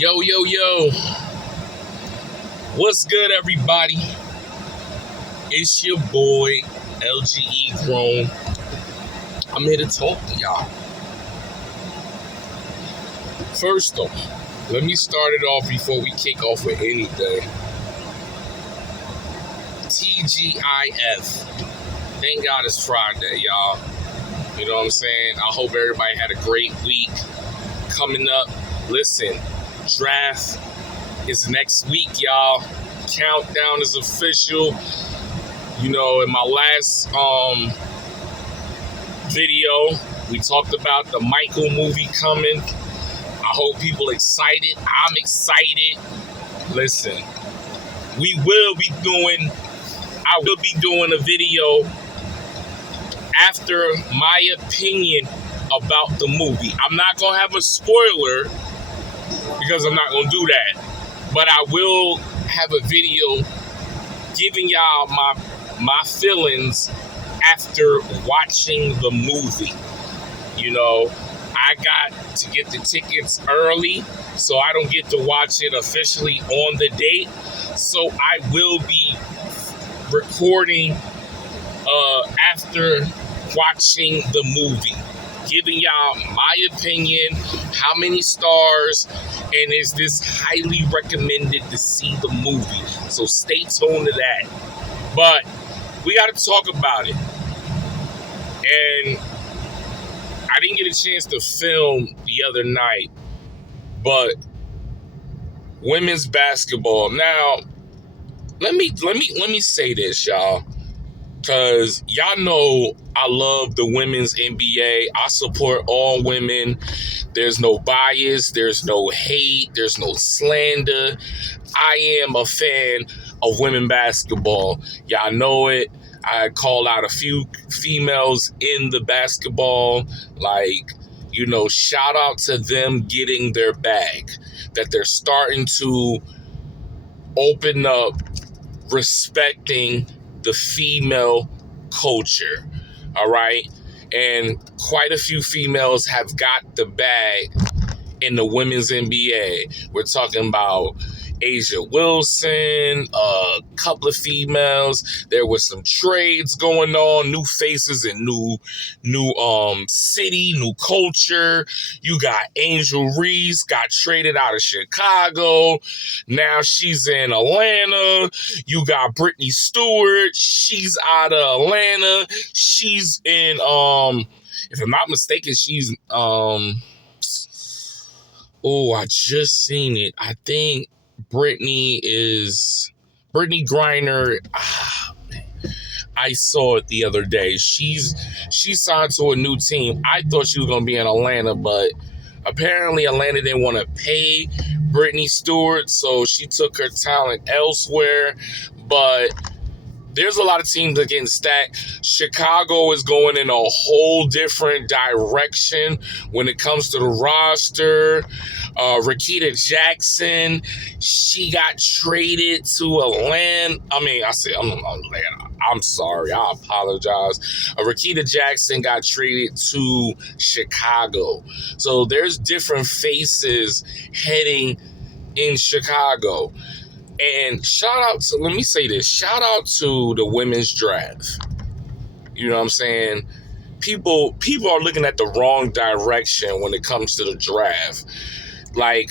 Yo, yo, yo. What's good, everybody? It's your boy, LGE Grown. I'm here to talk to y'all. First off, let me start it off before we kick off with anything. TGIF. Thank God it's Friday, y'all. You know what I'm saying? I hope everybody had a great week coming up. Listen, draft is next week, y'all. Countdown is official. You know, in my last video, we talked about the Michael movie coming. I hope people excited. I'm excited. Listen, I will be doing a video after my opinion about the movie. I'm not going to have a spoiler because I'm not going to do that. But I will have a video giving y'all my feelings after watching the movie. You know, I got to get the tickets early, so I don't get to watch it officially on the date. So I will be recording after watching the movie, giving y'all my opinion, how many stars, and is this highly recommended to see the movie. So stay tuned to that. But we got to talk about it. And I didn't get a chance to film the other night, but women's basketball. Now, let me say this, y'all. Because y'all know I love the women's NBA. I support all women. There's no bias. There's no hate. There's no slander. I am a fan of women basketball. Y'all know it. I call out a few females in the basketball. Like, you know, shout out to them getting their bag. That they're starting to open up respecting the female culture, all right? And quite a few females have got the bag in the women's NBA. We're talking about Asia Wilson, a couple of females. There was some trades going on, new faces and new city, new culture. You got Angel Reese, got traded out of Chicago. Now she's in Atlanta. You got Brittany Stewart. She's out of Atlanta. She's in, if I'm not mistaken, she's, I just seen it. I think Brittany Griner. I saw it the other day. She signed to a new team. I thought she was going to be in Atlanta, but apparently Atlanta didn't want to pay Brittany Stewart, so she took her talent elsewhere. But there's a lot of teams that are getting stacked. Chicago is going in a whole different direction when it comes to the roster. Rakita Jackson, she got traded to Atlanta. I'm sorry. I apologize. Rakita Jackson got traded to Chicago. So there's different faces heading in Chicago. And let me say this, shout out to the women's draft. You know what I'm saying? People are looking at the wrong direction when it comes to the draft. Like,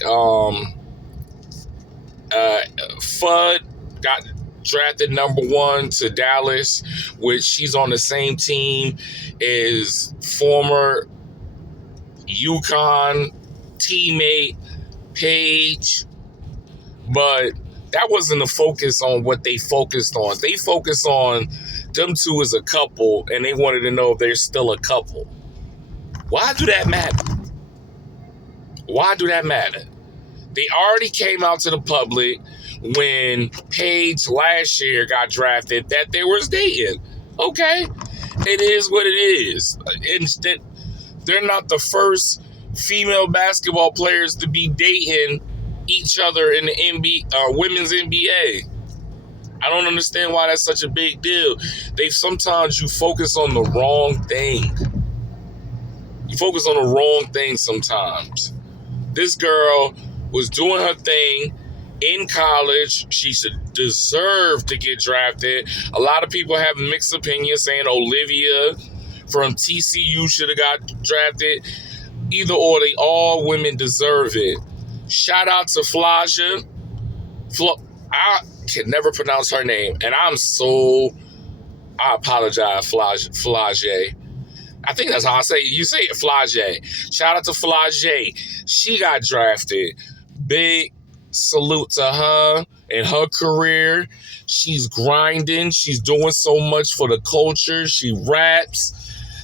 Fudd got drafted number 1 to Dallas, which she's on the same team as former UConn teammate Paige. But that wasn't the focus on what they focused on. They focused on them two as a couple, and they wanted to know if they're still a couple. Why do that matter? Why do that matter? They already came out to the public when Paige last year got drafted that they were dating. Okay, it is what it is. They're not the first female basketball players to be dating each other in the women's NBA. I don't understand why that's such a big deal. Sometimes you focus on the wrong thing. You focus on the wrong thing sometimes. This girl was doing her thing in college. She should deserve to get drafted. A lot of people have mixed opinions saying Olivia from TCU should have got drafted. Either or, they all women deserve it. Shout out to Flaja. I can never pronounce her name, and I apologize, Flage. I think that's how I say it. You say it, Flage. Shout out to Flage. She got drafted. Big salute to her and her career. She's grinding. She's doing so much for the culture. She raps.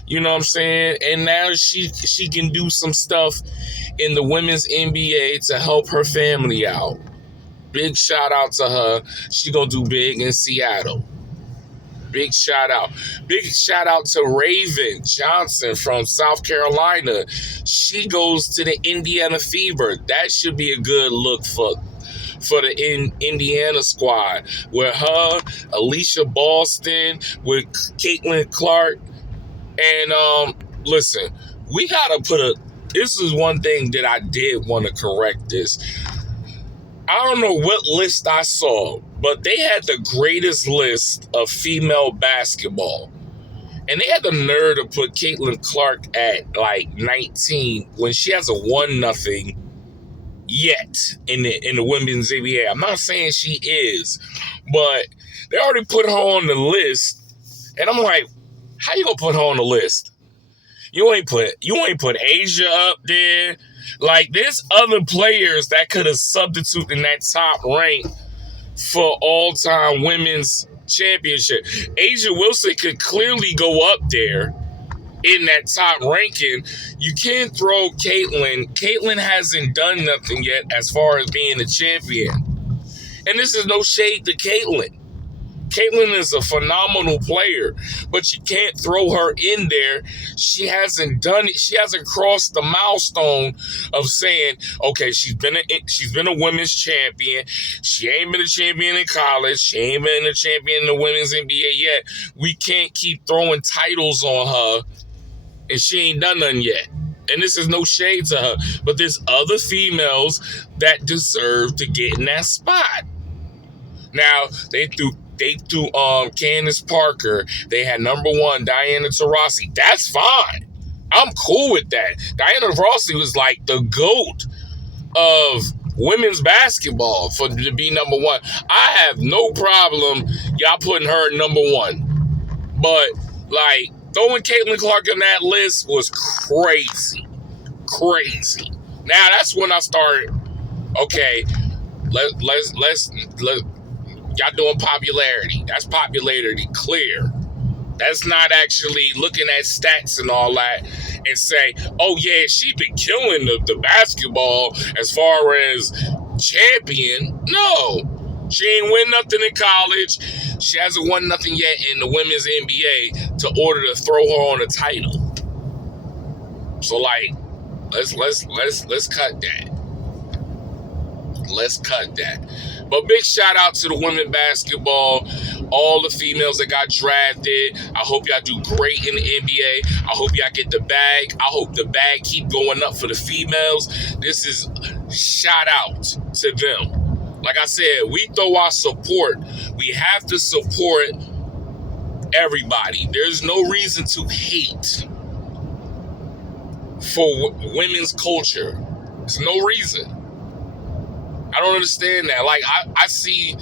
You know what I'm saying? And now she can do some stuff in the women's NBA to help her family out. Big shout out to her. She gonna do big in Seattle. Big shout out. Big shout out to Raven Johnson from South Carolina. She goes to the Indiana Fever. That should be a good look for the Indiana squad. With her, Alicia Boston, with Caitlin Clark. And listen, we gotta this is one thing that I did want to correct this. I don't know what list I saw, but they had the greatest list of female basketball. And they had the nerve to put Caitlin Clark at like 19 when she has a 1-0 yet in the women's NBA. I'm not saying she is, but they already put her on the list. And I'm like, how you gonna put her on the list? You ain't put Asia up there. Like, there's other players that could have substituted in that top rank for all-time women's championship. Asia Wilson could clearly go up there in that top ranking. You can't throw Caitlin. Caitlin hasn't done nothing yet as far as being a champion. And this is no shade to Caitlin. Caitlin is a phenomenal player, but you can't throw her in there. She hasn't done it. She hasn't crossed the milestone of saying, okay, she's been a women's champion. She ain't been a champion in college. She ain't been a champion in the women's NBA yet. We can't keep throwing titles on her, and she ain't done nothing yet. And this is no shade to her, but there's other females that deserve to get in that spot. Now, they threw Candace Parker. They had number 1, Diana Taurasi. That's fine. I'm cool with that. Diana Taurasi was like the GOAT of women's basketball to be number 1. I have no problem y'all putting her number 1. But, like, throwing Caitlin Clark on that list was crazy. Crazy. Now, that's when I started, okay, let's y'all doing popularity. That's popularity clear. That's not actually looking at stats and all that and say, oh yeah, she been killing the basketball as far as champion. No. She ain't win nothing in college. She hasn't won nothing yet in the women's NBA to order to throw her on a title. So like, let's cut that. Let's cut that. But big shout out to the women basketball, all the females that got drafted. I hope y'all do great in the NBA. I hope y'all get the bag. I hope the bag keep going up for the females. This is shout out to them. Like I said, we throw our support. We have to support everybody. There's no reason to hate for women's culture. There's no reason. I don't understand that. Like, I see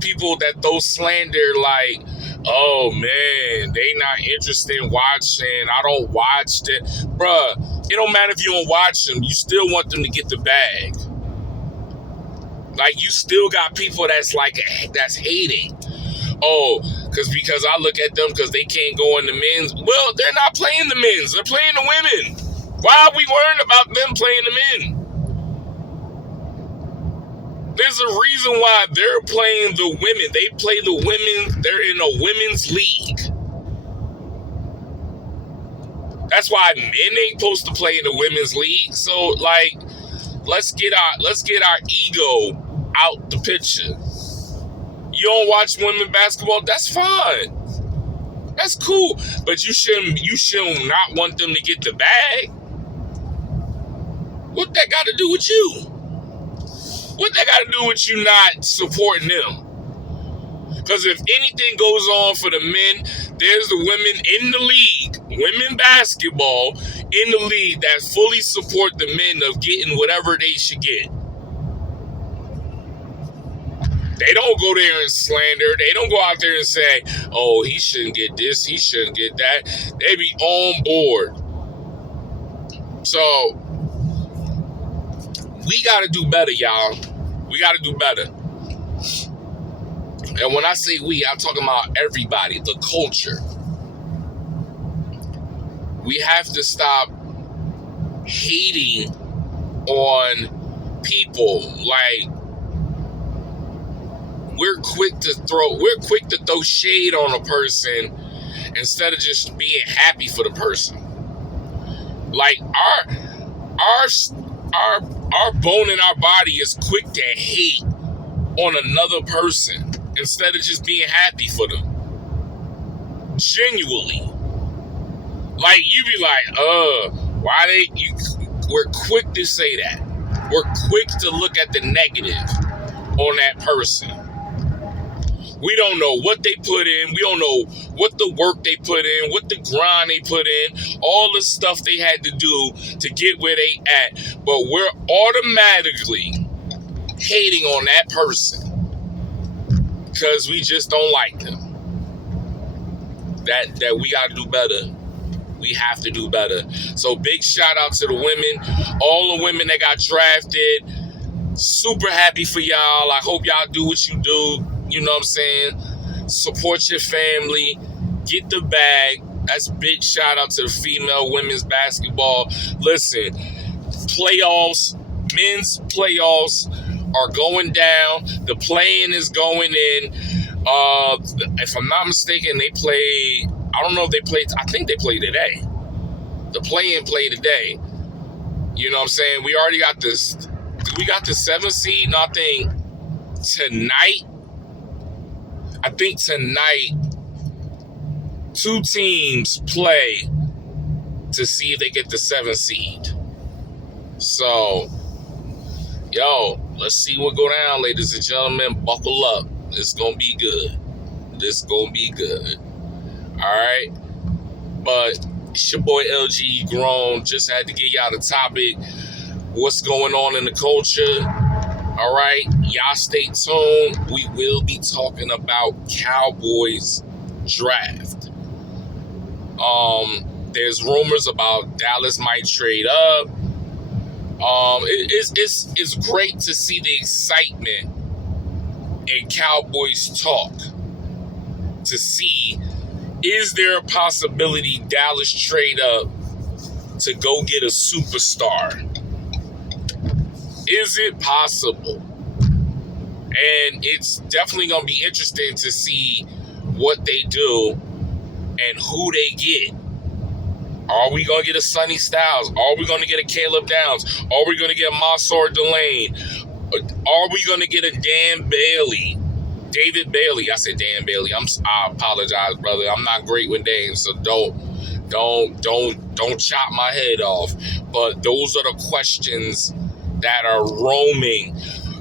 people that throw slander like, oh man, they not interested in watching. I don't watch that. Bruh, it don't matter if you don't watch them. You still want them to get the bag. Like, you still got people that's hating. Oh, because I look at them because they can't go in the men's. Well, they're not playing the men's. They're playing the women. Why are we worrying about them playing the men? There's a reason why they're playing the women. They play the women. They're in a women's league. That's why men ain't supposed to play in the women's league. So, like, let's get our ego out the picture. You don't watch women basketball? That's fine. That's cool. But you should not want them to get the bag. What that got to do with you? that got to do with you not supporting them? Because if anything goes on for the men, there's the women in the league, women basketball in the league that fully support the men of getting whatever they should get. They don't go there and slander. They don't go out there and say, oh, he shouldn't get this, he shouldn't get that. They be on board. So, we got to do better, y'all. We got to do better. And when I say we, I'm talking about everybody, the culture. We have to stop hating on people. Like, we're quick to throw shade on a person instead of just being happy for the person. Like, our bone in our body is quick to hate on another person instead of just being happy for them. Genuinely. Like, you be like, we're quick to say that. We're quick to look at the negative on that person. We don't know what they put in. We don't know what the work they put in, what the grind they put in, all the stuff they had to do to get where they at. But we're automatically hating on that person because we just don't like them. That we got to do better. We have to do better. So big shout out to the women, all the women that got drafted. Super happy for y'all. I hope y'all do what you do. You know what I'm saying? Support your family. Get the bag. That's big shout out to the female women's basketball. Listen, playoffs, men's playoffs are going down. The play-in is going in. If I'm not mistaken, they play. I don't know if they played. I think they play today. The play-in play today. You know what I'm saying? We already got this. We got the 7th seed. And I think tonight, 2 teams play to see if they get the 7th seed. So, let's see what go down, ladies and gentlemen. Buckle up. It's gonna be good. All right. But it's your boy LG Grown. Just had to get y'all the topic. What's going on in the culture? All right, y'all stay tuned. We will be talking about Cowboys draft. There's rumors about Dallas might trade up. It's great to see the excitement in Cowboys talk. To see, is there a possibility Dallas trade up to go get a superstar? Is it possible? And it's definitely going to be interesting to see what they do and who they get. Are we going to get a Sonny Styles? Are we going to get a Caleb Downs? Are we going to get a Mansour Delane? Are we going to get a Dan Bailey? David Bailey. I said Dan Bailey. I apologize, brother. I'm not great with names, so don't chop my head off. But those are the questions that are roaming.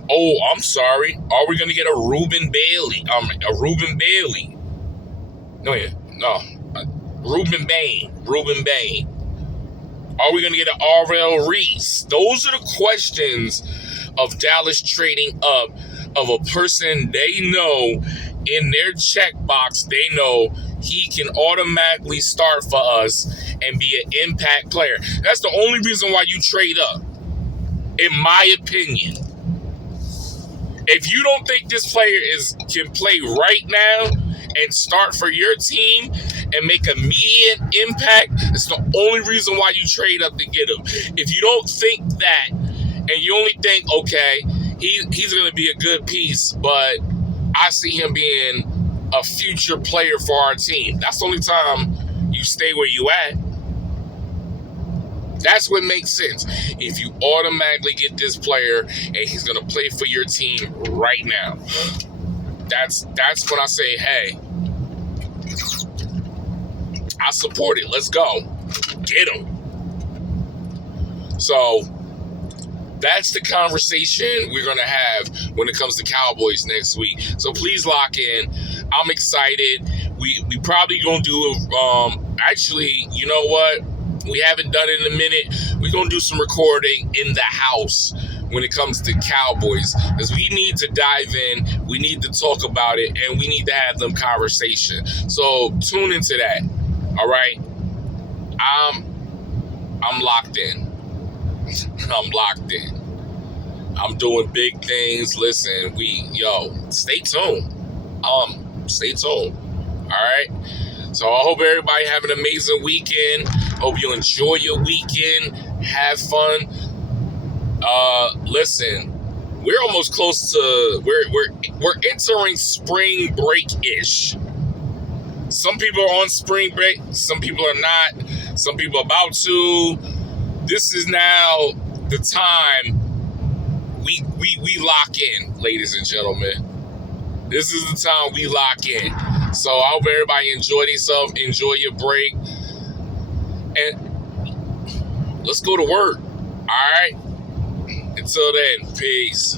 Oh, I'm sorry. Are we going to get a Ruben Bailey? Ruben Bain. Are we going to get an R.L. Reese? Those are the questions of Dallas trading up, of a person they know in their checkbox. They know he can automatically start for us and be an impact player. That's the only reason why you trade up, in my opinion. If you don't think this player can play right now and start for your team and make immediate impact, it's the only reason why you trade up to get him. If you don't think that, and you only think, okay, he's going to be a good piece, but I see him being a future player for our team, that's the only time you stay where you at. That's what makes sense. If you automatically get this player and he's going to play for your team right now, that's when I say, hey, I support it. Let's go. Get him. So, that's the conversation we're going to have when it comes to Cowboys next week. So please lock in. I'm excited. We probably going to do actually, you know what? We haven't done it in a minute. We're going to do some recording in the house when it comes to Cowboys, because we need to dive in, we need to talk about it, and we need to have them conversation. So tune into that. All right. I'm locked in. I'm locked in. I'm doing big things. Listen, stay tuned. Stay tuned. All right. So I hope everybody have an amazing weekend. Hope you enjoy your weekend. Have fun. Listen, we're almost close to we're entering spring break-ish. Some people are on spring break, some people are not, some people are about to. This is now the time we lock in, ladies and gentlemen. This is the time we lock in. So I hope everybody enjoy themselves, enjoy your break, and let's go to work. All right. Until then, peace.